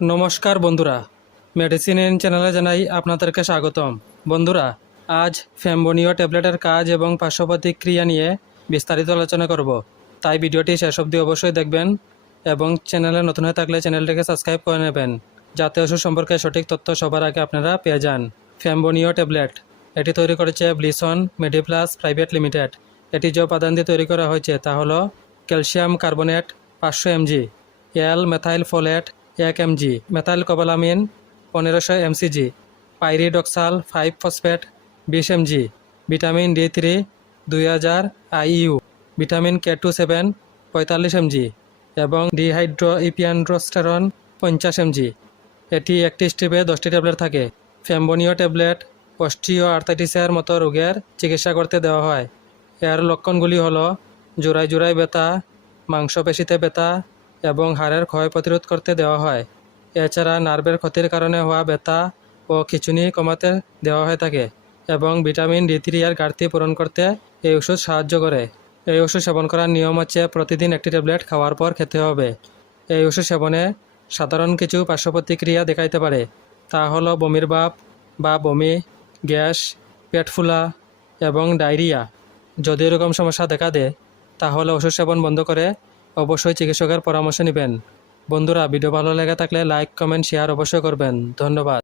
নমস্কার বন্ধুরা। Medicine in চ্যানেলে জানাই আপনাদেরকে স্বাগতম। বন্ধুরা, আজ ফ্যাম্বনীয় ট্যাবলেটের কাজ এবং পার্শ্ব প্রতিক্রিয়া নিয়ে বিস্তারিত আলোচনা করব। তাই ভিডিওটি শেষ অবধি অবশ্যই দেখবেন এবং চ্যানেলে নতুন হয়ে থাকলে চ্যানেলটিকে সাবস্ক্রাইব করে নেবেন, যাতে ওষুধ সম্পর্কে সঠিক তথ্য সবার আগে আপনারা পেয়ে যান। ফ্যাম্বনীয় ট্যাবলেট এটি তৈরি করেছে ব্লিসন মেডিপ্লাস প্রাইভেট লিমিটেড এটি যে উপাদান দিয়ে তৈরি করা হয়েছে তা হলো ক্যালসিয়াম কার্বনেট পাঁচশো এমজি এল মেথাইল ফোলেট এক এমজি মেথাইল কবালামিন পনেরোশো এমসিজি পাইরিডক্সাল ফাইভ ফসফেট বিশ এমজি ভিটামিন ডি থ্রি দুই হাজার IU vitamin K two seven পঁয়তাল্লিশ এমজি এবং ডিহাইড্রো ইপিয়ান্ড্রোস্টেরন পঞ্চাশ এমজি। এটি একটি স্ট্রিপে দশটি ট্যাবলেট থাকে। ফ্যাম্বনীয় ট্যাবলেট অস্ট্রিও আর্থাইটিসের মতো রোগের চিকিৎসা করতে দেওয়া হয়। এর লক্ষণগুলি হলো জোড়ায় জোড়ায় ব্যথা, মাংসপেশিতে ব্যথা এবং হাড়ের ক্ষয় প্রতিরোধ করতে দেওয়া হয়। এছাড়া নার্ভের ক্ষতির কারণে হওয়া ব্যথা ও খিচুনি কমাতে দেওয়া হয়ে থাকে এবং ভিটামিন ডি থ্রি এর ঘাটতি পূরণ করতে এই ওষুধ সাহায্য করে। এই ওষুধ সেবন করার নিয়ম হচ্ছে প্রতিদিন একটি ট্যাবলেট খাওয়ার পর খেতে হবে। এই ওষুধ সেবনে সাধারণ কিছু পার্শ্ব প্রতিক্রিয়া দেখাইতে পারে। তা হলো বমির ভাব বা বমি, গ্যাস, পেট ফুলা এবং ডায়রিয়া। যদি এরকম সমস্যা দেখা দেয়, তাহলে ওষুধ সেবন বন্ধ করে অবশ্যই চিকিৎসকের পরামর্শ নেবেন। বন্ধুরা, ভিডিও ভালো লেগে থাকলে লাইক, কমেন্ট শেয়ার অবশ্যই করবেন। ধন্যবাদ।